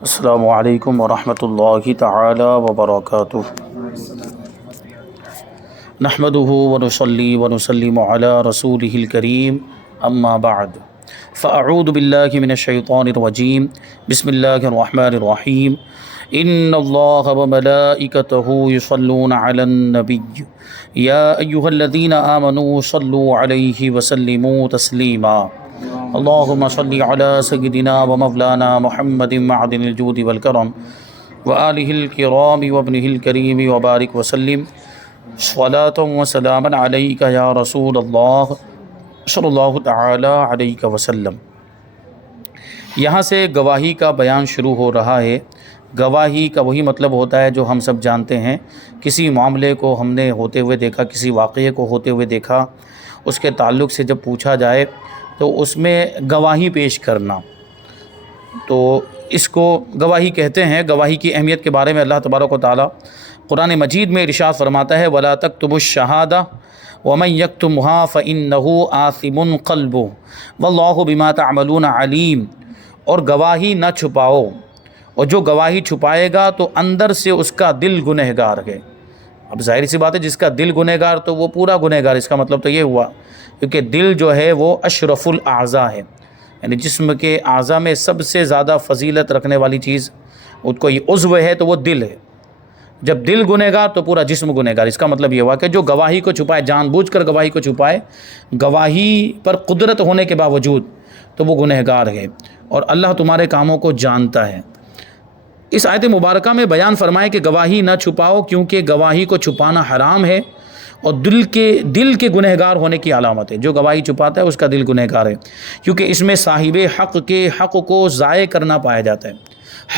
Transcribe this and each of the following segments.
السلام علیکم ورحمۃ اللہ تعالی وبرکاتہ۔ نحمده ونصلی ونسلم علی رسولہ الکریم، اما بعد فاعوذ باللہ من الشیطان الرجیم، بسم اللہ الرحمن الرحیم۔ ان اللہ وملائکتہ یصلون علی النبی یا ایہا الذین آمنوا صلوا علیہ وسلموا تسلیما۔ اللہم صلی علی سیدنا و مولانا محمد معدن الجود والکرم وآلہ الکرام وابنہ الکریم وبارک وسلم صلاۃ و سلاما علیک یا رسول اللہ صلی اللہ تعالی علیہ وسلم۔ یہاں سے گواہی کا بیان شروع ہو رہا ہے۔ گواہی کا وہی مطلب ہوتا ہے جو ہم سب جانتے ہیں۔ کسی معاملے کو ہم نے ہوتے ہوئے دیکھا، کسی واقعے کو ہوتے ہوئے دیکھا، اس کے تعلق سے جب پوچھا جائے تو اس میں گواہی پیش کرنا، تو اس کو گواہی کہتے ہیں۔ گواہی کی اہمیت کے بارے میں اللہ تبارک و تعالی قرآن مجید میں ارشاد فرماتا ہے، وَلَا تَكْتُمُوا الشَّهَادَةَ وَمَن يَكْتُمْهَا فَإِنَّهُ آثِمٌ قَلْبُهُ وَاللَّهُ بِمَا تَعْمَلُونَ عَلِيمٌ۔ اور گواہی نہ چھپاؤ، اور جو گواہی چھپائے گا تو اندر سے اس کا دل گنہگار ہے۔ اب ظاہر سی بات ہے، جس کا دل گنہگار تو وہ پورا گنہگار، اس کا مطلب تو یہ ہوا کیونکہ دل جو ہے وہ اشرف الاعضاء ہے، یعنی جسم کے اعضاء میں سب سے زیادہ فضیلت رکھنے والی چیز اس کو یہ عضو ہے تو وہ دل ہے۔ جب دل گنہگار تو پورا جسم گنہگار۔ اس کا مطلب یہ ہوا کہ جو گواہی کو چھپائے، جان بوجھ کر گواہی کو چھپائے، گواہی پر قدرت ہونے کے باوجود، تو وہ گنہگار ہے، اور اللہ تمہارے کاموں کو جانتا ہے۔ اس آیت مبارکہ میں بیان فرمائے کہ گواہی نہ چھپاؤ، کیونکہ گواہی کو چھپانا حرام ہے اور دل کے گنہگار ہونے کی علامت ہے۔ جو گواہی چھپاتا ہے اس کا دل گنہگار ہے، کیونکہ اس میں صاحب حق کے حق کو ضائع کرنا پایا جاتا ہے،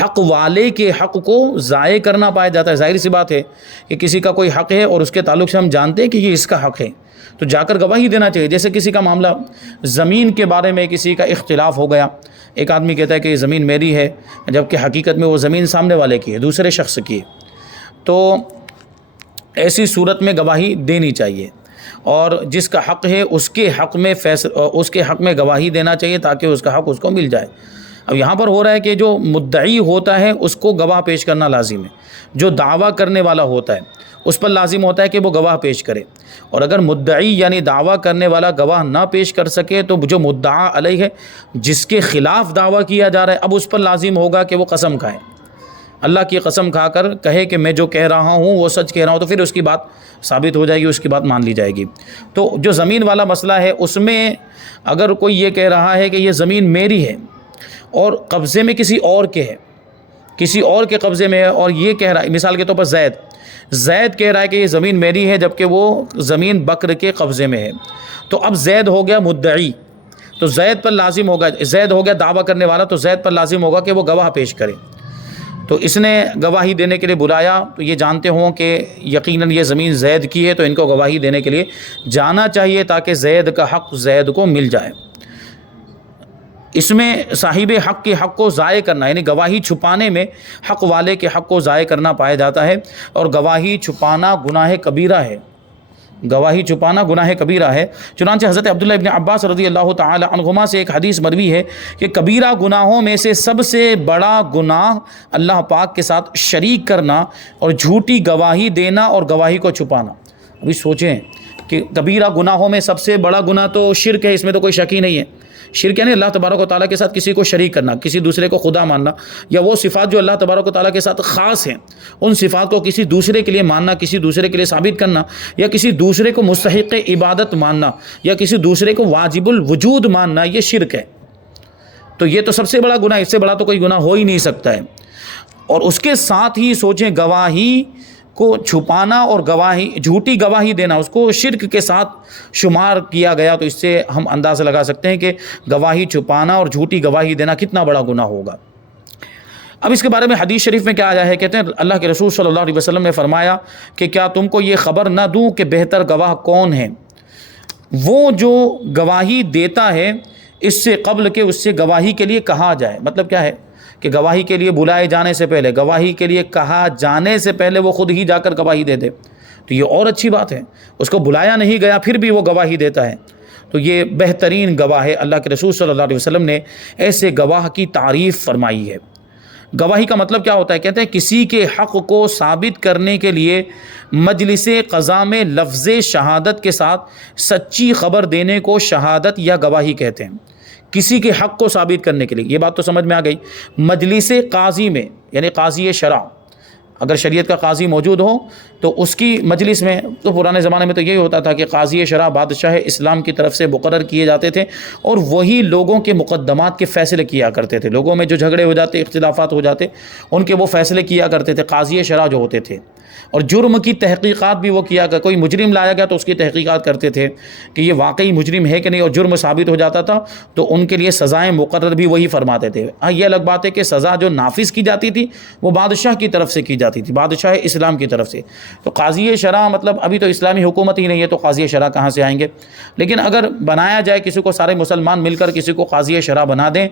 حق والے کے حق کو ضائع کرنا پایا جاتا ہے۔ ظاہر سی بات ہے کہ کسی کا کوئی حق ہے اور اس کے تعلق سے ہم جانتے ہیں کہ یہ اس کا حق ہے، تو جا کر گواہی دینا چاہیے۔ جیسے کسی کا معاملہ زمین کے بارے میں کسی کا اختلاف ہو گیا، ایک آدمی کہتا ہے کہ یہ زمین میری ہے، جبکہ حقیقت میں وہ زمین سامنے والے کی ہے، دوسرے شخص کی ہے، تو ایسی صورت میں گواہی دینی چاہیے، اور جس کا حق ہے اس کے حق میں گواہی دینا چاہیے تاکہ اس کا حق اس کو مل جائے۔ اب یہاں پر ہو رہا ہے کہ جو مدعی ہوتا ہے اس کو گواہ پیش کرنا لازم ہے، جو دعویٰ کرنے والا ہوتا ہے اس پر لازم ہوتا ہے کہ وہ گواہ پیش کرے، اور اگر مدعی یعنی دعویٰ کرنے والا گواہ نہ پیش کر سکے تو جو مدعا علیہ ہے، جس کے خلاف دعویٰ کیا جا رہا ہے، اب اس پر لازم ہوگا کہ وہ قسم کھائے، اللہ کی قسم کھا کر کہے کہ میں جو کہہ رہا ہوں وہ سچ کہہ رہا ہوں، تو پھر اس کی بات ثابت ہو جائے گی، اس کی بات مان لی جائے گی۔ تو جو زمین والا مسئلہ ہے اس میں اگر کوئی یہ کہہ رہا ہے کہ یہ زمین میری ہے اور قبضے میں کسی اور کے ہے، کسی اور کے قبضے میں ہے، اور یہ کہہ رہا ہے، مثال کے طور پر زید کہہ رہا ہے کہ یہ زمین میری ہے جبکہ وہ زمین بکر کے قبضے میں ہے، تو اب زید ہو گیا مدعی، تو زید پر لازم ہوگا، زید ہو گیا دعویٰ کرنے والا، تو زید پر لازم ہوگا کہ وہ گواہ پیش کرے۔ تو اس نے گواہی دینے کے لیے بلایا، تو یہ جانتے ہوں کہ یقیناً یہ زمین زید کی ہے، تو ان کو گواہی دینے کے لیے جانا چاہیے تاکہ زید کا حق زید کو مل جائے۔ اس میں صاحب حق کے حق کو ضائع کرنا، یعنی گواہی چھپانے میں حق والے کے حق کو ضائع کرنا پایا جاتا ہے، اور گواہی چھپانا گناہ کبیرہ ہے، گواہی چھپانا گناہ کبیرہ ہے۔ چنانچہ حضرت عبداللہ ابن عباس رضی اللہ تعالی عنہما سے ایک حدیث مروی ہے کہ کبیرہ گناہوں میں سے سب سے بڑا گناہ اللہ پاک کے ساتھ شریک کرنا اور جھوٹی گواہی دینا اور گواہی کو چھپانا۔ ابھی سوچیں کہ کبیرہ گناہوں میں سب سے بڑا گناہ تو شرک ہے، اس میں تو کوئی شک ہی نہیں ہے۔ شرک یعنی اللہ تبارک و تعالیٰ کے ساتھ کسی کو شریک کرنا، کسی دوسرے کو خدا ماننا، یا وہ صفات جو اللہ تبارک و تعالیٰ کے ساتھ خاص ہیں ان صفات کو کسی دوسرے کے لیے ماننا، کسی دوسرے کے لیے ثابت کرنا، یا کسی دوسرے کو مستحق عبادت ماننا، یا کسی دوسرے کو واجب الوجود ماننا، یہ شرک ہے۔ تو یہ تو سب سے بڑا گناہ، اس سے بڑا تو کوئی گناہ ہو ہی نہیں سکتا ہے۔ اور اس کے ساتھ ہی سوچیں، گواہی کو چھپانا اور گواہی، جھوٹی گواہی دینا، اس کو شرک کے ساتھ شمار کیا گیا، تو اس سے ہم اندازہ لگا سکتے ہیں کہ گواہی چھپانا اور جھوٹی گواہی دینا کتنا بڑا گناہ ہوگا۔ اب اس کے بارے میں حدیث شریف میں کیا آیا ہے، کہتے ہیں اللہ کے رسول صلی اللہ علیہ وسلم نے فرمایا کہ کیا تم کو یہ خبر نہ دوں کہ بہتر گواہ کون ہے؟ وہ جو گواہی دیتا ہے اس سے قبل کہ اس سے گواہی کے لیے کہا جائے۔ مطلب کیا ہے کہ گواہی کے لیے بلائے جانے سے پہلے، گواہی کے لیے کہا جانے سے پہلے وہ خود ہی جا کر گواہی دے دے، تو یہ اور اچھی بات ہے۔ اس کو بلایا نہیں گیا پھر بھی وہ گواہی دیتا ہے، تو یہ بہترین گواہ ہے۔ اللہ کے رسول صلی اللہ علیہ وسلم نے ایسے گواہ کی تعریف فرمائی ہے۔ گواہی کا مطلب کیا ہوتا ہے؟ کہتے ہیں کسی کے حق کو ثابت کرنے کے لیے مجلس قضا میں لفظ شہادت کے ساتھ سچی خبر دینے کو شہادت یا گواہی کہتے ہیں۔ کسی کے حق کو ثابت کرنے کے لیے، یہ بات تو سمجھ میں آ گئی۔ مجلس قاضی میں یعنی قاضی شرع، اگر شریعت کا قاضی موجود ہو تو اس کی مجلس میں، تو پرانے زمانے میں تو یہی ہوتا تھا کہ قاضی شرع بادشاہ اسلام کی طرف سے مقرر کیے جاتے تھے اور وہی لوگوں کے مقدمات کے فیصلے کیا کرتے تھے۔ لوگوں میں جو جھگڑے ہو جاتے، اختلافات ہو جاتے، ان کے وہ فیصلے کیا کرتے تھے قاضی شرع جو ہوتے تھے۔ اور جرم کی تحقیقات بھی وہ کیا کرتے، کوئی مجرم لایا گیا تو اس کی تحقیقات کرتے تھے کہ یہ واقعی مجرم ہے کہ نہیں، اور جرم ثابت ہو جاتا تھا تو ان کے لیے سزائیں مقرر بھی وہی فرماتے تھے۔ یہ الگ بات ہے کہ سزا جو نافذ کی جاتی تھی وہ بادشاہ کی طرف سے کی جاتی تھی، بادشاہ اسلام کی طرف سے۔ تو قاضی شرع مطلب ابھی تو اسلامی حکومت ہی نہیں ہے تو قاضی شرع کہاں سے آئیں گے؟ لیکن اگر بنایا جائے، کسی کو سارے مسلمان مل کر کسی کو قاضی شرع بنا دیں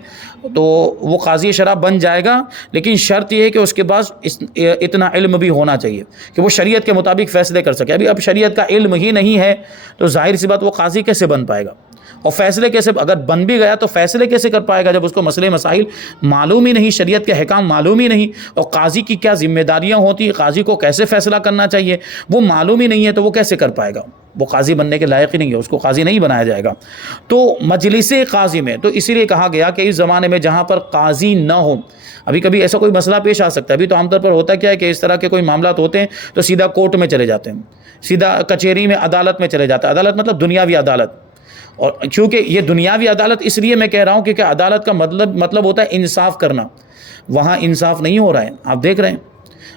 تو وہ قاضی شرع بن جائے گا، لیکن شرط یہ ہے کہ اس کے پاس اتنا علم بھی ہونا چاہیے کہ وہ شریعت کے مطابق فیصلے کر سکے۔ اب شریعت کا علم ہی نہیں ہے تو ظاہر سی بات وہ قاضی کیسے بن پائے گا؟ اور فیصلے کیسے، اگر بن بھی گیا تو فیصلے کیسے کر پائے گا جب اس کو مسئلے مسائل معلوم ہی نہیں، شریعت کے احکام معلوم ہی نہیں، اور قاضی کی کیا ذمہ داریاں ہوتی، قاضی کو کیسے فیصلہ کرنا چاہیے وہ معلوم ہی نہیں ہے، تو وہ کیسے کر پائے گا؟ وہ قاضی بننے کے لائق ہی نہیں ہے، اس کو قاضی نہیں بنایا جائے گا۔ تو مجلس قاضی میں تو اسی لیے کہا گیا کہ اس زمانے میں جہاں پر قاضی نہ ہو، ابھی کبھی ایسا کوئی مسئلہ پیش آ سکتا ہے، ابھی تو عام طور پر ہوتا کیا ہے کہ اس طرح کے کوئی معاملات ہوتے ہیں تو سیدھا کورٹ میں چلے جاتے ہیں، سیدھا کچہری میں، عدالت میں چلے جاتے ہیں۔ عدالت مطلب دنیاوی عدالت، اور چونکہ یہ دنیاوی عدالت اس لیے میں کہہ رہا ہوں کیونکہ عدالت کا مطلب ہوتا ہے انصاف کرنا، وہاں انصاف نہیں ہو رہا ہے۔ آپ دیکھ رہے ہیں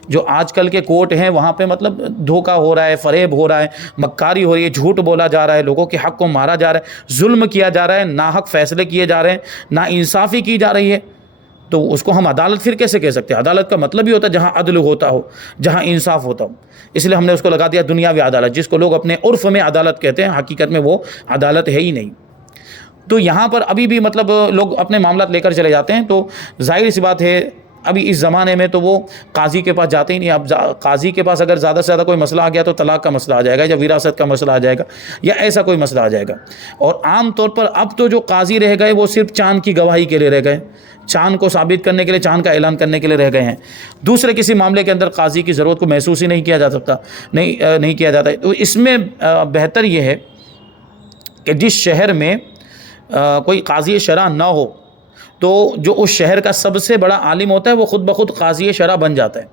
جو آج کل کے کورٹ ہیں وہاں پہ مطلب دھوکہ ہو رہا ہے، فریب ہو رہا ہے، مکاری ہو رہی ہے، جھوٹ بولا جا رہا ہے، لوگوں کے حق کو مارا جا رہا ہے، ظلم کیا جا رہا ہے، ناحق فیصلے کیے جا رہے ہیں، نا انصافی کی جا رہی ہے، تو اس کو ہم عدالت پھر کیسے کہہ سکتے ہیں؟ عدالت کا مطلب ہی ہوتا ہے جہاں عدل ہوتا ہو، جہاں انصاف ہوتا ہو، اس لیے ہم نے اس کو لگا دیا دنیاوی عدالت، جس کو لوگ اپنے عرف میں عدالت کہتے ہیں، حقیقت میں وہ عدالت ہے ہی نہیں۔ تو یہاں پر ابھی بھی مطلب لوگ اپنے معاملات لے کر چلے جاتے ہیں، تو ظاہر سی بات ہے ابھی اس زمانے میں تو وہ قاضی کے پاس جاتے ہی نہیں۔ اب قاضی کے پاس اگر زیادہ سے زیادہ کوئی مسئلہ آ گیا تو طلاق کا مسئلہ آ جائے گا، یا وراثت کا مسئلہ آ جائے گا، یا ایسا کوئی مسئلہ آ جائے گا۔ اور عام طور پر اب تو جو قاضی رہ گئے وہ صرف چاند کی گواہی کے لیے رہ گئے، چاند کو ثابت کرنے کے لیے، چاند کا اعلان کرنے کے لیے رہ گئے ہیں۔ دوسرے کسی معاملے کے اندر قاضی کی ضرورت کو محسوس ہی نہیں کیا جا سکتا، نہیں کیا جاتا ہے۔ تو اس میں بہتر یہ ہے کہ جس شہر میں کوئی قاضی شرع نہ ہو تو جو اس شہر کا سب سے بڑا عالم ہوتا ہے وہ خود بخود قاضی شرع بن جاتا ہے۔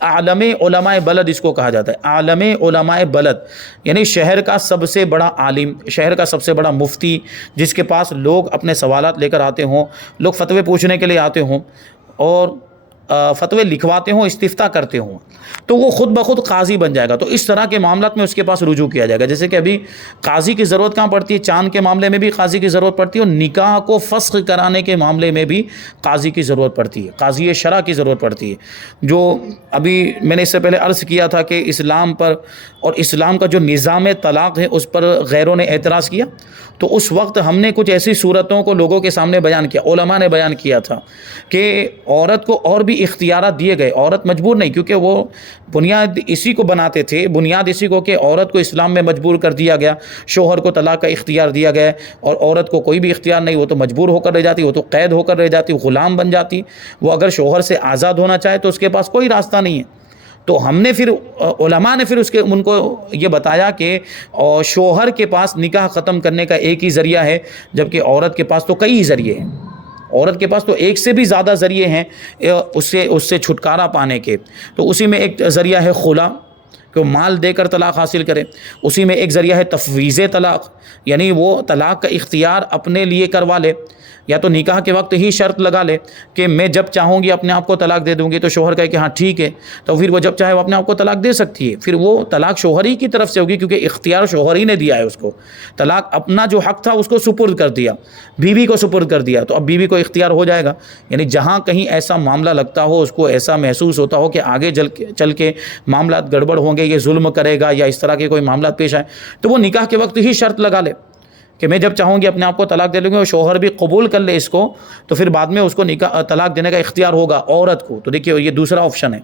عالم علماء بلد اس کو کہا جاتا ہے، عالم علماء بلد یعنی شہر کا سب سے بڑا عالم، شہر کا سب سے بڑا مفتی، جس کے پاس لوگ اپنے سوالات لے کر آتے ہوں، لوگ فتوے پوچھنے کے لیے آتے ہوں اور فتوے لکھواتے ہوں، استفتاء کرتے ہوں، تو وہ خود بخود قاضی بن جائے گا۔ تو اس طرح کے معاملات میں اس کے پاس رجوع کیا جائے گا۔ جیسے کہ ابھی قاضی کی ضرورت کہاں پڑتی ہے؟ چاند کے معاملے میں بھی قاضی کی ضرورت پڑتی ہے، اور نکاح کو فسخ کرانے کے معاملے میں بھی قاضی کی ضرورت پڑتی ہے، قاضی شرع کی ضرورت پڑتی ہے۔ جو ابھی میں نے اس سے پہلے عرض کیا تھا کہ اسلام پر اور اسلام کا جو نظام طلاق ہے اس پر غیروں نے اعتراض کیا، تو اس وقت ہم نے کچھ ایسی صورتوں کو لوگوں کے سامنے بیان کیا، علماء نے بیان کیا تھا کہ عورت کو اور بھی اختیارات دیے گئے، عورت مجبور نہیں، کیونکہ وہ بنیاد اسی کو بناتے تھے، بنیاد اسی کو کہ عورت کو اسلام میں مجبور کر دیا گیا، شوہر کو طلاق کا اختیار دیا گیا، اور عورت کو کوئی بھی اختیار نہیں، وہ تو مجبور ہو کر رہ جاتی، وہ تو قید ہو کر رہ جاتی، غلام بن جاتی۔ وہ اگر شوہر سے آزاد ہونا چاہے تو اس کے پاس کوئی راستہ نہیں ہے۔ تو ہم نے پھر علماء نے پھر ان کو یہ بتایا کہ شوہر کے پاس نکاح ختم کرنے کا ایک ہی ذریعہ ہے، جبکہ عورت کے پاس تو کئی ذریعے ہیں، عورت کے پاس تو ایک سے بھی زیادہ ذریعے ہیں اس سے چھٹکارا پانے کے۔ تو اسی میں ایک ذریعہ ہے خلا، کہ وہ مال دے کر طلاق حاصل کرے، اسی میں ایک ذریعہ ہے تفویض طلاق، یعنی وہ طلاق کا اختیار اپنے لیے کروا لے، یا تو نکاح کے وقت ہی شرط لگا لے کہ میں جب چاہوں گی اپنے آپ کو طلاق دے دوں گی، تو شوہر کہے کہ ہاں ٹھیک ہے، تو پھر وہ جب چاہے وہ اپنے آپ کو طلاق دے سکتی ہے، پھر وہ طلاق شوہر ہی کی طرف سے ہوگی، کیونکہ اختیار شوہر ہی نے دیا ہے اس کو، طلاق اپنا جو حق تھا اس کو سپرد کر دیا، بیوی کو سپرد کر دیا، تو اب بیوی کو اختیار ہو جائے گا۔ یعنی جہاں کہیں ایسا معاملہ لگتا ہو، اس کو ایسا محسوس ہوتا ہو کہ آگے چل کے معاملات گڑبڑ ہوں گے، یہ ظلم کرے گا یا اس طرح کے کوئی معاملات پیش آئے، تو وہ نکاح کے وقت ہی شرط لگا لے کہ میں جب چاہوں گی اپنے آپ کو طلاق دے لوں گی، اور شوہر بھی قبول کر لے اس کو، تو پھر بعد میں اس کو طلاق دینے کا اختیار ہوگا عورت کو۔ تو دیکھیے یہ دوسرا آپشن ہے۔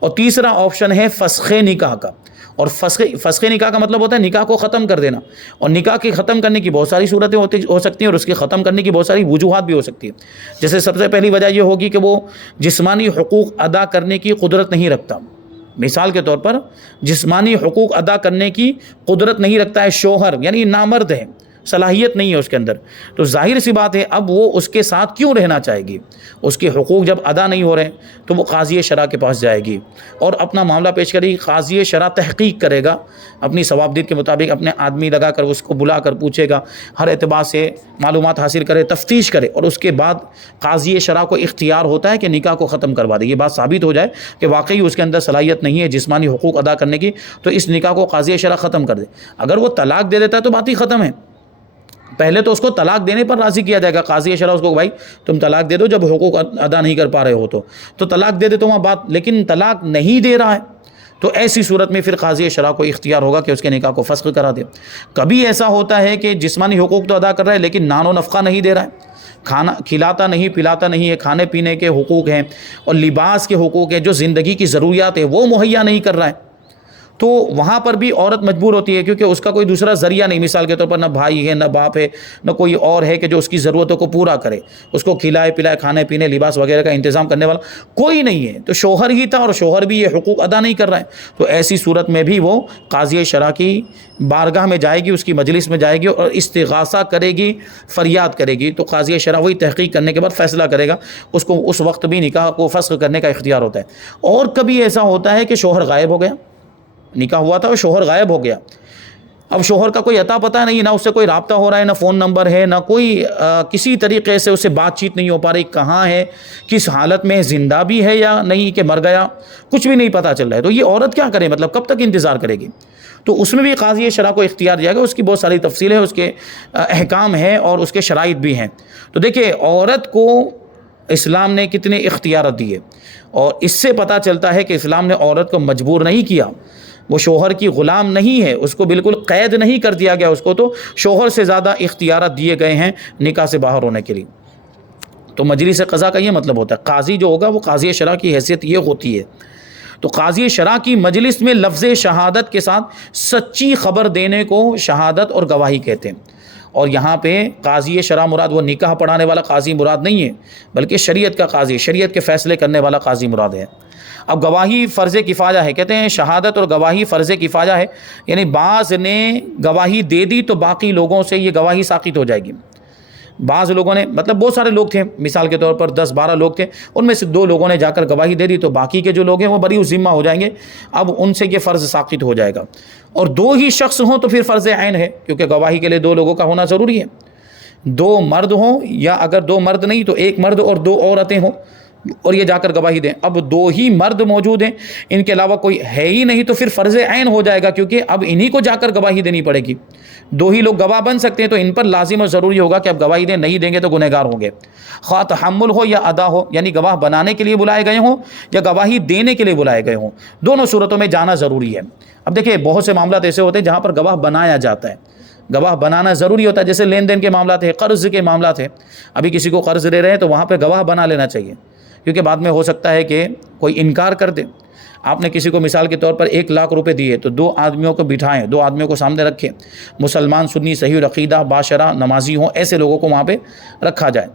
اور تیسرا آپشن ہے فسخ نکاح کا، اور فسخ نکاح کا مطلب ہوتا ہے نکاح کو ختم کر دینا، اور نکاح کے ختم کرنے کی بہت ساری صورتیں ہو سکتی ہیں، اور اس کے ختم کرنے کی بہت ساری وجوہات بھی ہو سکتی ہیں۔ جیسے سب سے پہلی وجہ یہ ہوگی کہ وہ جسمانی حقوق ادا کرنے کی قدرت نہیں رکھتا۔ مثال کے طور پر جسمانی حقوق ادا کرنے کی قدرت نہیں رکھتا ہے شوہر، یعنی نامرد ہے، صلاحیت نہیں ہے اس کے اندر، تو ظاہر سی بات ہے اب وہ اس کے ساتھ کیوں رہنا چاہے گی؟ اس کے حقوق جب ادا نہیں ہو رہے تو وہ قاضی شرع کے پاس جائے گی اور اپنا معاملہ پیش کرے گی۔ قاضی شرع تحقیق کرے گا اپنی ثوابدید کے مطابق، اپنے آدمی لگا کر اس کو بلا کر پوچھے گا، ہر اعتبار سے معلومات حاصل کرے، تفتیش کرے، اور اس کے بعد قاضی شرع کو اختیار ہوتا ہے کہ نکاح کو ختم کروا دے۔ یہ بات ثابت ہو جائے کہ واقعی اس کے اندر صلاحیت نہیں ہے جسمانی حقوق ادا کرنے کی، تو اس نکاح کو قاضی شرع ختم کر دے۔ اگر وہ طلاق دے دیتا ہے تو بات ہی ختم ہے۔ پہلے تو اس کو طلاق دینے پر راضی کیا جائے گا، قاضی شرع اس کو بھائی تم طلاق دے دو جب حقوق ادا نہیں کر پا رہے ہو تو طلاق دے دے تو وہاں بات، لیکن طلاق نہیں دے رہا ہے تو ایسی صورت میں پھر قاضی شرع کو اختیار ہوگا کہ اس کے نکاح کو فسخ کرا دے۔ کبھی ایسا ہوتا ہے کہ جسمانی حقوق تو ادا کر رہا ہے لیکن نان و نفقہ نہیں دے رہا ہے، کھانا کھلاتا نہیں پلاتا نہیں ہے، کھانے پینے کے حقوق ہیں اور لباس کے حقوق ہیں، جو زندگی کی ضروریات ہیں وہ مہیا نہیں کر رہا ہے، تو وہاں پر بھی عورت مجبور ہوتی ہے کیونکہ اس کا کوئی دوسرا ذریعہ نہیں۔ مثال کے طور پر نہ بھائی ہے، نہ باپ ہے، نہ کوئی اور ہے کہ جو اس کی ضرورتوں کو پورا کرے، اس کو کھلائے پلائے، کھانے پینے لباس وغیرہ کا انتظام کرنے والا کوئی نہیں ہے، تو شوہر ہی تھا اور شوہر بھی یہ حقوق ادا نہیں کر رہا ہے، تو ایسی صورت میں بھی وہ قاضی شرع کی بارگاہ میں جائے گی، اس کی مجلس میں جائے گی اور استغاثہ کرے گی، فریاد کرے گی، تو قاضی شرع وہی تحقیق کرنے کے بعد فیصلہ کرے گا، اس کو اس وقت بھی نکاح کو فسخ کرنے کا اختیار ہوتا ہے۔ اور کبھی ایسا ہوتا ہے کہ شوہر غائب ہو گیا، نکاح ہوا تھا اور شوہر غائب ہو گیا، اب شوہر کا کوئی عطا پتہ نہیں، نہ اس سے کوئی رابطہ ہو رہا ہے، نہ فون نمبر ہے، نہ کوئی کسی طریقے سے اس سے بات چیت نہیں ہو پا رہی، کہاں ہے، کس حالت میں، زندہ بھی ہے یا نہیں کہ مر گیا، کچھ بھی نہیں پتہ چل رہا ہے، تو یہ عورت کیا کرے؟ مطلب کب تک انتظار کرے گی؟ تو اس میں بھی قاضی شرع کو اختیار دیا گیا، اس کی بہت ساری تفصیلیں، اس کے احکام ہیں اور اس کے شرائط بھی ہیں۔ تو دیکھیں عورت کو اسلام نے کتنے اختیارات دیے، اور اس سے پتہ چلتا ہے کہ اسلام نے عورت کو مجبور نہیں کیا، وہ شوہر کی غلام نہیں ہے، اس کو بالکل قید نہیں کر دیا گیا، اس کو تو شوہر سے زیادہ اختیارات دیے گئے ہیں نکاح سے باہر ہونے کے لیے۔ تو مجلس قضا کا یہ مطلب ہوتا ہے، قاضی جو ہوگا وہ قاضی شرع کی حیثیت یہ ہوتی ہے۔ تو قاضی شرع کی مجلس میں لفظ شہادت کے ساتھ سچی خبر دینے کو شہادت اور گواہی کہتے ہیں، اور یہاں پہ قاضی شرع مراد وہ نکاح پڑھانے والا قاضی مراد نہیں ہے، بلکہ شریعت کا قاضی، شریعت کے فیصلے کرنے والا قاضی مراد ہے۔ اب گواہی فرض کفایہ ہے، کہتے ہیں شہادت اور گواہی فرض کفایہ ہے، یعنی بعض نے گواہی دے دی تو باقی لوگوں سے یہ گواہی ساقط ہو جائے گی۔ بعض لوگوں نے، مطلب بہت سارے لوگ تھے، مثال کے طور پر 10-12 لوگ تھے، ان میں سے 2 لوگوں نے جا کر گواہی دے دی تو باقی کے جو لوگ ہیں وہ بری ذمہ ہو جائیں گے، اب ان سے یہ فرض ساقط ہو جائے گا۔ اور 2 ہی شخص ہوں تو پھر فرض عین ہے، کیونکہ گواہی کے لیے 2 لوگوں کا ہونا ضروری ہے، 2 مرد ہوں یا اگر 2 مرد نہیں تو 1 مرد اور 2 عورتیں ہوں اور یہ جا کر گواہی دیں۔ اب 2 ہی مرد موجود ہیں، ان کے علاوہ کوئی ہے ہی نہیں تو پھر فرض عین ہو جائے گا، کیونکہ اب انہی کو جا کر گواہی دینی پڑے گی۔ 2 ہی لوگ گواہ بن سکتے ہیں تو ان پر لازم اور ضروری ہوگا کہ اب گواہی دیں، نہیں دیں گے تو گنہگار ہوں گے، خواہ تحمل ہو یا ادا ہو، یعنی گواہ بنانے کے لیے بلائے گئے ہوں یا گواہی دینے کے لیے بلائے گئے ہوں، دونوں صورتوں میں جانا ضروری ہے۔ اب دیکھیں بہت سے معاملات ایسے ہوتے ہیں جہاں پر گواہ بنایا جاتا ہے، گواہ بنانا ضروری ہوتا ہے، جیسے لین دین کے معاملات ہیں، قرض کے معاملات ہیں، ابھی کسی کو قرض دے رہے ہیں تو وہاں پہ گواہ بنا لینا چاہیے، کیونکہ بعد میں ہو سکتا ہے کہ کوئی انکار کر دے۔ آپ نے کسی کو مثال کے طور پر 1 لاکھ روپے دیے تو 2 آدمیوں کو بٹھائیں، 2 آدمیوں کو سامنے رکھیں، مسلمان سنی صحیح العقیدہ باشرع نمازی ہوں، ایسے لوگوں کو وہاں پہ رکھا جائے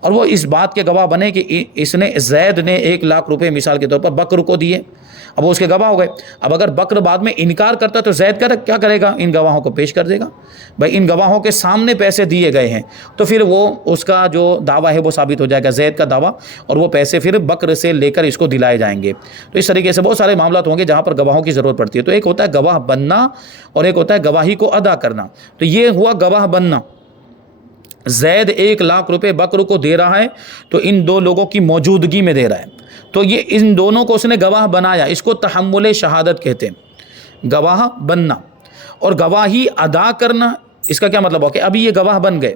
اور وہ اس بات کے گواہ بنے کہ اس نے زید نے 1 لاکھ روپے مثال کے طور پر بکر کو دیے، اب وہ اس کے گواہ ہو گئے۔ اب اگر بکر بعد میں انکار کرتا تو زید کیا کرے گا؟ ان گواہوں کو پیش کر دے گا، بھائی ان گواہوں کے سامنے پیسے دیے گئے ہیں، تو پھر وہ اس کا جو دعویٰ ہے وہ ثابت ہو جائے گا، زید کا دعویٰ، اور وہ پیسے پھر بکر سے لے کر اس کو دلائے جائیں گے۔ تو اس طریقے سے بہت سارے معاملات ہوں گے جہاں پر گواہوں کی ضرورت پڑتی ہے، تو ایک ہوتا ہے گواہ بننا اور ایک ہوتا ہے گواہی کو ادا کرنا۔ تو یہ ہوا گواہ بننا، زید 1 لاکھ روپے بکر کو دے رہا ہے تو ان 2 لوگوں کی موجودگی میں دے رہا ہے، تو یہ ان دونوں کو اس نے گواہ بنایا، اس کو تحمل شہادت کہتے ہیں، گواہ بننا۔ اور گواہی ادا کرنا، اس کا کیا مطلب ہو کہ ابھی یہ گواہ بن گئے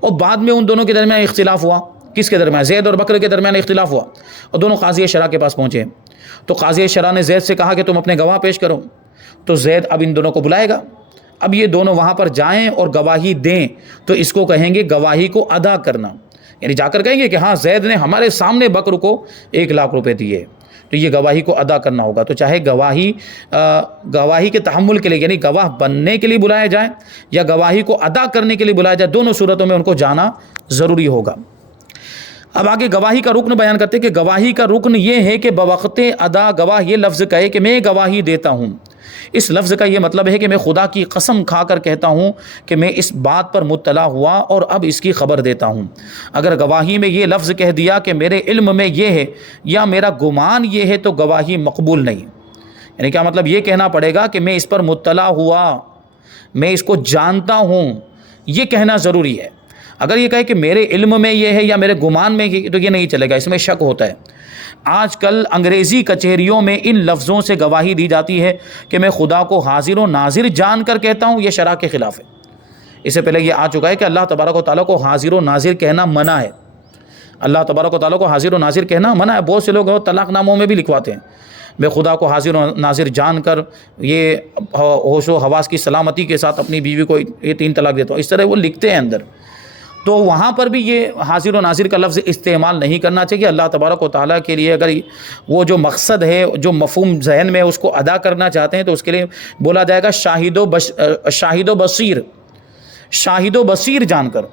اور بعد میں ان دونوں کے درمیان اختلاف ہوا، کس کے درمیان؟ زید اور بکر کے درمیان اختلاف ہوا اور دونوں قاضی شرع کے پاس پہنچے، تو قاضی شرع نے زید سے کہا کہ تم اپنے گواہ پیش کرو، تو زید اب ان دونوں کو بلائے گا، اب یہ دونوں وہاں پر جائیں اور گواہی دیں تو اس کو کہیں گے گواہی کو ادا کرنا، یعنی جا کر کہیں گے کہ ہاں زید نے ہمارے سامنے بکر کو 1 لاکھ روپے دیے، تو یہ گواہی کو ادا کرنا ہوگا. تو چاہے گواہی کے تحمل کے لیے یعنی گواہ بننے کے لیے بلایا جائے یا گواہی کو ادا کرنے کے لیے بلایا جائے، دونوں صورتوں میں ان کو جانا ضروری ہوگا. اب آگے گواہی کا رکن بیان کرتے کہ گواہی کا رکن یہ ہے کہ بوقت ادا گواہ یہ لفظ کہے کہ میں گواہی دیتا ہوں. اس لفظ کا یہ مطلب ہے کہ میں خدا کی قسم کھا کر کہتا ہوں کہ میں اس بات پر مطلع ہوا اور اب اس کی خبر دیتا ہوں. اگر گواہی میں یہ لفظ کہہ دیا کہ میرے علم میں یہ ہے یا میرا گمان یہ ہے تو گواہی مقبول نہیں. یعنی کیا مطلب؟ یہ کہنا پڑے گا کہ میں اس پر مطلع ہوا، میں اس کو جانتا ہوں، یہ کہنا ضروری ہے. اگر یہ کہے کہ میرے علم میں یہ ہے یا میرے گمان میں یہ، تو یہ نہیں چلے گا، اس میں شک ہوتا ہے. آج کل انگریزی کچہریوں میں ان لفظوں سے گواہی دی جاتی ہے کہ میں خدا کو حاضر و ناظر جان کر کہتا ہوں، یہ شرع کے خلاف ہے. اس سے پہلے یہ آ چکا ہے کہ اللہ تبارک و تعالیٰ کو حاضر و ناظر کہنا منع ہے. اللہ تبارک و تعالیٰ کو حاضر و ناظر کہنا منع ہے. بہت سے لوگ طلاق ناموں میں بھی لکھواتے ہیں میں خدا کو حاضر و ناظر جان کر یہ ہوش و حواس کی سلامتی کے ساتھ اپنی بیوی کو یہ 3 طلاق دیتا ہوں، اس طرح وہ لکھتے ہیں اندر. تو وہاں پر بھی یہ حاضر و ناظر کا لفظ استعمال نہیں کرنا چاہیے. اللہ تبارک و تعالیٰ کے لیے اگر وہ جو مقصد ہے، جو مفہوم ذہن میں اس کو ادا کرنا چاہتے ہیں، تو اس کے لیے بولا جائے گا شاہد و بصیر. شاہد و بصیر جان کر.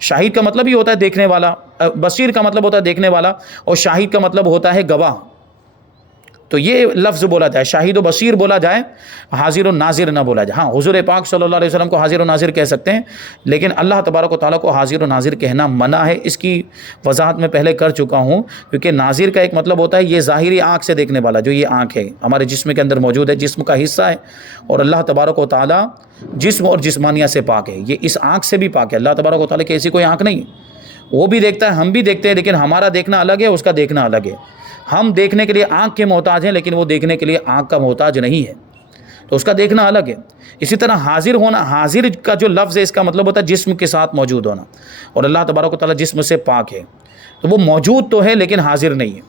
شاہد کا مطلب ہی ہوتا ہے دیکھنے والا، بصیر کا مطلب ہوتا ہے دیکھنے والا، اور شاہد کا مطلب ہوتا ہے گواہ. تو یہ لفظ بولا جائے، شاہد و بصیر بولا جائے، حاضر و ناظر نہ بولا جائے. ہاں، حضور پاک صلی اللہ علیہ وسلم کو حاضر و ناظر کہہ سکتے ہیں، لیکن اللہ تبارک و تعالیٰ کو حاضر و ناظر کہنا منع ہے. اس کی وضاحت میں پہلے کر چکا ہوں، کیونکہ ناظر کا ایک مطلب ہوتا ہے یہ ظاہری آنکھ سے دیکھنے والا، جو یہ آنکھ ہے ہمارے جسم کے اندر موجود ہے، جسم کا حصہ ہے. اور اللہ تبارک و تعالیٰ جسم اور جسمانیہ سے پاک ہے، یہ اس آنکھ سے بھی پاک ہے. اللہ تبارک و تعالیٰ کی ایسی کوئی آنکھ نہیں ہے. وہ بھی دیکھتا ہے، ہم بھی دیکھتے ہیں، لیکن ہمارا دیکھنا الگ ہے، اس کا دیکھنا الگ ہے. ہم دیکھنے کے لیے آنکھ کے محتاج ہیں، لیکن وہ دیکھنے کے لیے آنکھ کا محتاج نہیں ہے، تو اس کا دیکھنا الگ ہے. اسی طرح حاضر ہونا، حاضر کا جو لفظ ہے اس کا مطلب ہوتا ہے جسم کے ساتھ موجود ہونا، اور اللہ تبارک و تعالیٰ جسم سے پاک ہے، تو وہ موجود تو ہے لیکن حاضر نہیں ہے.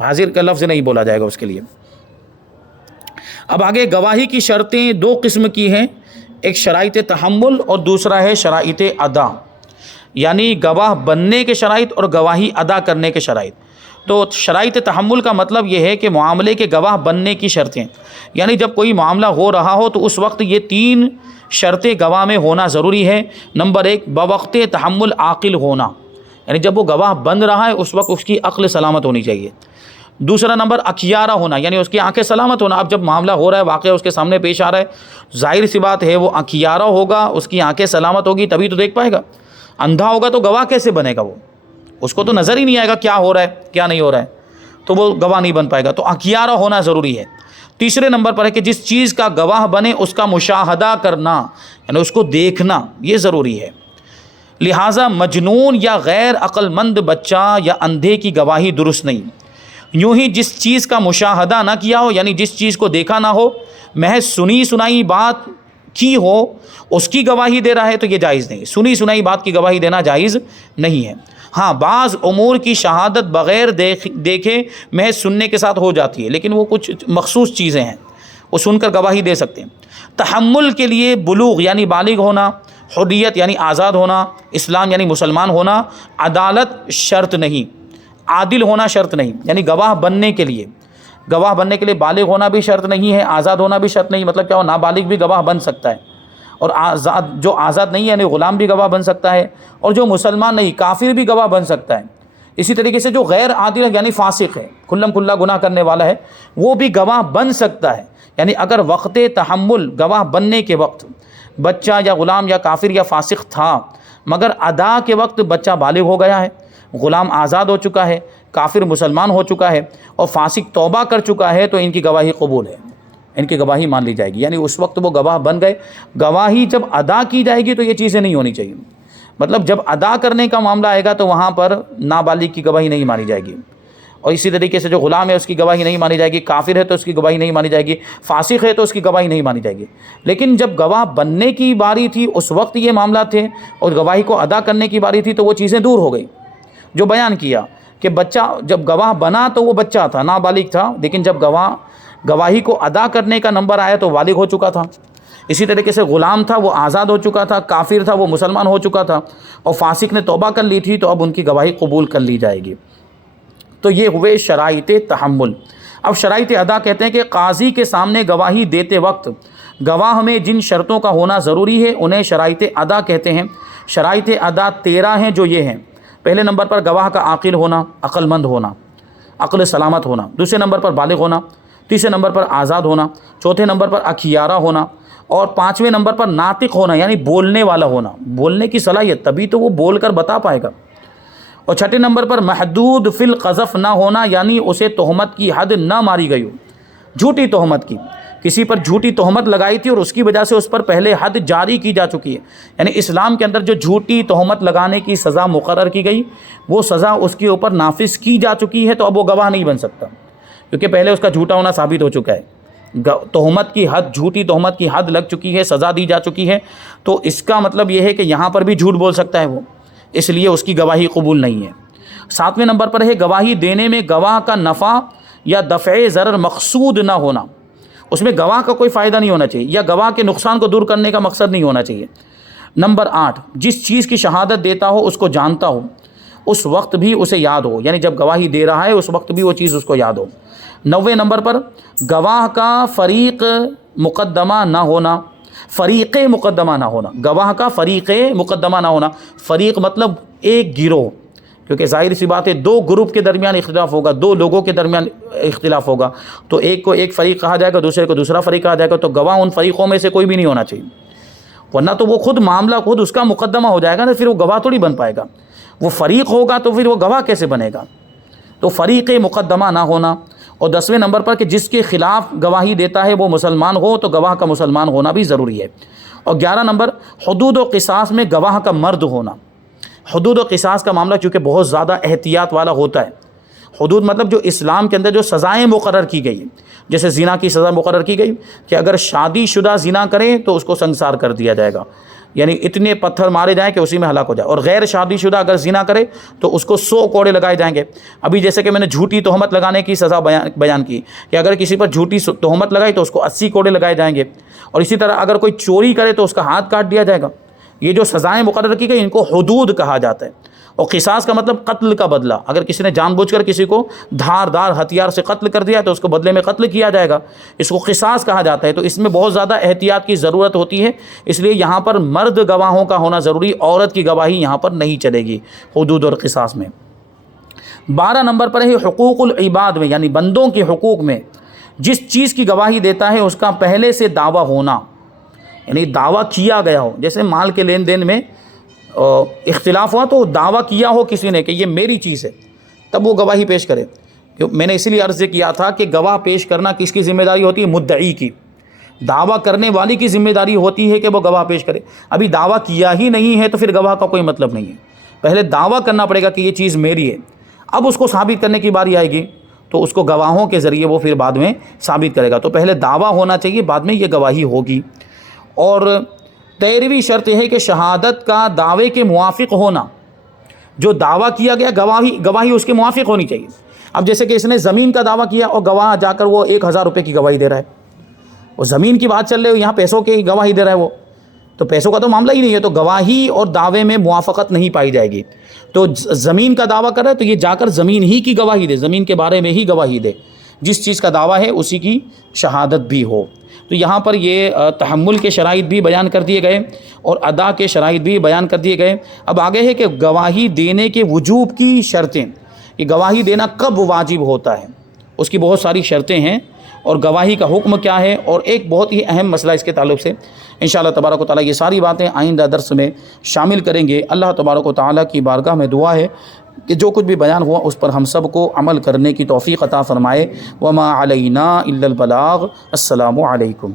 حاضر کا لفظ نہیں بولا جائے گا اس کے لیے. اب آگے گواہی کی شرطیں 2 قسم کی ہیں، ایک شرائط تحمل اور دوسرا ہے شرائط ادا. یعنی گواہ بننے کے شرائط اور گواہی ادا کرنے کے شرائط. تو شرائط تحمل کا مطلب یہ ہے کہ معاملے کے گواہ بننے کی شرطیں، یعنی جب کوئی معاملہ ہو رہا ہو تو اس وقت یہ 3 شرطیں گواہ میں ہونا ضروری ہے. نمبر 1، بوقت تحمل عاقل ہونا، یعنی جب وہ گواہ بن رہا ہے اس وقت اس کی عقل سلامت ہونی چاہیے. دوسرا نمبر اکیارہ ہونا، یعنی اس کی آنکھیں سلامت ہونا. اب جب معاملہ ہو رہا ہے، واقعہ اس کے سامنے پیش آ رہا ہے، ظاہر سی بات ہے وہ اکیارہ ہوگا، اس کی آنکھیں سلامت ہوگی تبھی تو دیکھ پائے گا. اندھا ہوگا تو گواہ کیسے بنے گا؟ وہ اس کو تو نظر ہی نہیں آئے گا کیا ہو رہا ہے کیا نہیں ہو رہا ہے، تو وہ گواہ نہیں بن پائے گا. تو اکیارہ ہونا ضروری ہے. تیسرے نمبر پر ہے کہ جس چیز کا گواہ بنے اس کا مشاہدہ کرنا، یعنی اس کو دیکھنا، یہ ضروری ہے. لہٰذا مجنون یا غیر عقل مند بچہ یا اندھے کی گواہی درست نہیں. یوں ہی جس چیز کا مشاہدہ نہ کیا ہو، یعنی جس چیز کو دیکھا نہ ہو، محض سنی سنائی بات کی ہو، اس کی گواہی دے رہا ہے تو یہ جائز نہیں. سنی سنائی بات کی گواہی دینا جائز نہیں ہے. ہاں، بعض امور کی شہادت بغیر دیکھے محض سننے کے ساتھ ہو جاتی ہے، لیکن وہ کچھ مخصوص چیزیں ہیں، وہ سن کر گواہی دے سکتے ہیں. تحمل کے لیے بلوغ یعنی بالغ ہونا، حریت یعنی آزاد ہونا، اسلام یعنی مسلمان ہونا، عدالت شرط نہیں، عادل ہونا شرط نہیں. یعنی گواہ بننے کے لیے بالغ ہونا بھی شرط نہیں ہے، آزاد ہونا بھی شرط نہیں. مطلب کیا ہو، نابالغ بھی گواہ بن سکتا ہے، اور جو آزاد نہیں ہے یعنی غلام بھی گواہ بن سکتا ہے، اور جو مسلمان نہیں کافر بھی گواہ بن سکتا ہے. اسی طریقے سے جو غیر عادل یعنی فاسق ہے، کھلم کھلا گناہ کرنے والا ہے، وہ بھی گواہ بن سکتا ہے. یعنی اگر وقت تحمل گواہ بننے کے وقت بچہ یا غلام یا کافر یا فاسق تھا، مگر ادا کے وقت بچہ بالغ ہو گیا ہے، غلام آزاد ہو چکا ہے، کافر مسلمان ہو چکا ہے، اور فاسق توبہ کر چکا ہے، تو ان کی گواہی قبول ہے، ان کی گواہی مان لی جائے گی. یعنی اس وقت وہ گواہ بن گئے. گواہی جب ادا کی جائے گی تو یہ چیزیں نہیں ہونی چاہیے. مطلب جب ادا کرنے کا معاملہ آئے گا تو وہاں پر نابالغ کی گواہی نہیں مانی جائے گی. اور اسی طریقے سے جو غلام ہے اس کی گواہی نہیں مانی جائے گی، کافر ہے تو اس کی گواہی نہیں مانی جائے گی، فاسق ہے تو اس کی گواہی نہیں مانی جائے گی. لیکن جب گواہ بننے کی باری تھی اس وقت یہ معاملہ تھے، اور گواہی کو ادا کرنے کی باری تھی تو وہ چیزیں دور ہو گئی. جو بیان کیا کہ بچہ جب گواہ بنا تو وہ بچہ تھا، نابالغ تھا، لیکن جب گواہی کو ادا کرنے کا نمبر آیا تو بالغ ہو چکا تھا. اسی طریقے سے غلام تھا وہ آزاد ہو چکا تھا، کافر تھا وہ مسلمان ہو چکا تھا، اور فاسق نے توبہ کر لی تھی تو اب ان کی گواہی قبول کر لی جائے گی. تو یہ ہوئے شرائط تحمل. اب شرائط ادا کہتے ہیں کہ قاضی کے سامنے گواہی دیتے وقت گواہ میں جن شرطوں کا ہونا ضروری ہے انہیں شرائط ادا کہتے ہیں۔ شرائط ادا 13 ہیں، جو یہ ہیں: پہلے نمبر پر گواہ کا عاقل ہونا، عقل مند ہونا، عقل سلامت ہونا۔ دوسرے نمبر پر بالغ ہونا۔ تیسرے نمبر پر آزاد ہونا۔ چوتھے نمبر پر اکھیارہ ہونا۔ اور پانچویں نمبر پر ناطق ہونا، یعنی بولنے والا ہونا، بولنے کی صلاحیت، تبھی تو وہ بول کر بتا پائے گا۔ اور چھٹے نمبر پر محدود فی القذف نہ ہونا، یعنی اسے تہمت کی حد نہ ماری گئی ہو، جھوٹی تہمت کی، کسی پر جھوٹی تہمت لگائی تھی اور اس کی وجہ سے اس پر پہلے حد جاری کی جا چکی ہے، یعنی اسلام کے اندر جو جھوٹی تہمت لگانے کی سزا مقرر کی گئی وہ سزا اس کے اوپر نافذ کی جا چکی ہے، تو اب وہ گواہ نہیں بن سکتا کیونکہ پہلے اس کا جھوٹا ہونا ثابت ہو چکا ہے۔ تہمت کی حد، جھوٹی تہمت کی حد لگ چکی ہے، سزا دی جا چکی ہے، تو اس کا مطلب یہ ہے کہ یہاں پر بھی جھوٹ بول سکتا ہے وہ، اس لیے اس کی گواہی قبول نہیں ہے۔ ساتویں نمبر پر ہے گواہی دینے میں گواہ کا نفع یا دفع ضرر مقصود نہ ہونا، اس میں گواہ کا کوئی فائدہ نہیں ہونا چاہیے یا گواہ کے نقصان کو دور کرنے کا مقصد نہیں ہونا چاہیے۔ نمبر 8، جس چیز کی شہادت دیتا ہو اس کو جانتا ہو، اس وقت بھی اسے یاد ہو، یعنی جب گواہی دے رہا ہے اس وقت بھی وہ چیز اس کو یاد ہو۔ 9ویں نمبر پر گواہ کا فریق مقدمہ نہ ہونا، فریق مقدمہ نہ ہونا، گواہ کا فریق مقدمہ نہ ہونا، فریق مطلب ایک گروہ، کیونکہ ظاہر سی بات ہے دو گروپ کے درمیان اختلاف ہوگا، دو لوگوں کے درمیان اختلاف ہوگا، تو ایک کو ایک فریق کہا جائے گا، دوسرے کو دوسرا فریق کہا جائے گا، تو گواہ ان فریقوں میں سے کوئی بھی نہیں ہونا چاہیے، ورنہ تو وہ خود معاملہ خود اس کا مقدمہ ہو جائے گا نا، پھر وہ گواہ تھوڑی بن پائے گا، وہ فریق ہوگا تو پھر وہ گواہ کیسے بنے گا؟ تو فریق مقدمہ نہ ہونا۔ اور 10ویں نمبر پر کہ جس کے خلاف گواہی دیتا ہے وہ مسلمان ہو تو گواہ کا مسلمان ہونا بھی ضروری ہے۔ اور 11 نمبر حدود و قصاص میں گواہ کا مرد ہونا۔ حدود و قصاص کا معاملہ چونکہ بہت زیادہ احتیاط والا ہوتا ہے، حدود مطلب جو اسلام کے اندر جو سزائیں مقرر کی گئی ہیں، جیسے زنا کی سزا مقرر کی گئی کہ اگر شادی شدہ زنا کریں تو اس کو سنسار کر دیا جائے گا، یعنی اتنے پتھر مارے جائیں کہ اسی میں ہلاک ہو جائے، اور غیر شادی شدہ اگر زنا کرے تو اس کو 100 کوڑے لگائے جائیں گے۔ ابھی جیسے کہ میں نے جھوٹی تہمت لگانے کی سزا بیان کی کہ اگر کسی پر جھوٹی تہمت لگائی تو اس کو 80 کوڑے لگائے جائیں گے، اور اسی طرح اگر کوئی چوری کرے تو اس کا ہاتھ کاٹ دیا جائے گا۔ یہ جو سزائیں مقرر کی گئی ان کو حدود کہا جاتا ہے۔ اور قصاص کا مطلب قتل کا بدلہ، اگر کسی نے جان بوجھ کر کسی کو دھاردار ہتھیار سے قتل کر دیا تو اس کو بدلے میں قتل کیا جائے گا، اس کو قصاص کہا جاتا ہے۔ تو اس میں بہت زیادہ احتیاط کی ضرورت ہوتی ہے، اس لیے یہاں پر مرد گواہوں کا ہونا ضروری، عورت کی گواہی یہاں پر نہیں چلے گی حدود اور قصاص میں۔ 12 نمبر پر ہے حقوق العباد میں، یعنی بندوں کے حقوق میں جس چیز کی گواہی دیتا ہے اس کا پہلے سے دعویٰ ہونا، یعنی دعویٰ کیا گیا ہو، جیسے مال کے لین دین میں اختلاف ہوا تو دعویٰ کیا ہو کسی نے کہ یہ میری چیز ہے، تب وہ گواہی پیش کرے۔ میں نے اسی لیے عرض کیا تھا کہ گواہ پیش کرنا کس کی ذمہ داری ہوتی ہے؟ مدعی کی، دعویٰ کرنے والی کی ذمہ داری ہوتی ہے کہ وہ گواہ پیش کرے۔ ابھی دعویٰ کیا ہی نہیں ہے تو پھر گواہ کا کوئی مطلب نہیں ہے، پہلے دعویٰ کرنا پڑے گا کہ یہ چیز میری ہے، اب اس کو ثابت کرنے کی باری آئے گی تو اس کو گواہوں کے ذریعے وہ پھر بعد میں ثابت کرے گا۔ تو پہلے دعویٰ ہونا چاہیے، بعد میں یہ گواہی ہوگی۔ اور 13ویں شرط یہ ہے کہ شہادت کا دعوے کے موافق ہونا، جو دعویٰ کیا گیا گواہی اس کے موافق ہونی چاہیے۔ اب جیسے کہ اس نے زمین کا دعویٰ کیا اور گواہ جا کر وہ 1000 روپے کی گواہی دے رہا ہے، وہ زمین کی بات چل رہی ہے، یہاں پیسوں کی گواہی دے رہا ہے، وہ تو پیسوں کا تو معاملہ ہی نہیں ہے، تو گواہی اور دعوے میں موافقت نہیں پائی جائے گی۔ تو زمین کا دعویٰ کر رہا ہے تو یہ جا کر زمین ہی کی گواہی دے، زمین کے بارے میں ہی گواہی دے، جس چیز کا دعویٰ ہے اسی کی شہادت بھی ہو۔ تو یہاں پر یہ تحمل کے شرائط بھی بیان کر دیے گئے اور ادا کے شرائط بھی بیان کر دیے گئے۔ اب آگے ہے کہ گواہی دینے کے وجوب کی شرطیں، یہ گواہی دینا کب واجب ہوتا ہے، اس کی بہت ساری شرطیں ہیں، اور گواہی کا حکم کیا ہے، اور ایک بہت ہی اہم مسئلہ اس کے تعلق سے انشاءاللہ تبارک و تعالیٰ یہ ساری باتیں آئندہ درس میں شامل کریں گے۔ اللہ تبارک و تعالیٰ کی بارگاہ میں دعا ہے کہ جو کچھ بھی بیان ہوا اس پر ہم سب کو عمل کرنے کی توفیق عطا فرمائے۔ وما علینا الا البلاغ۔ السلام علیکم۔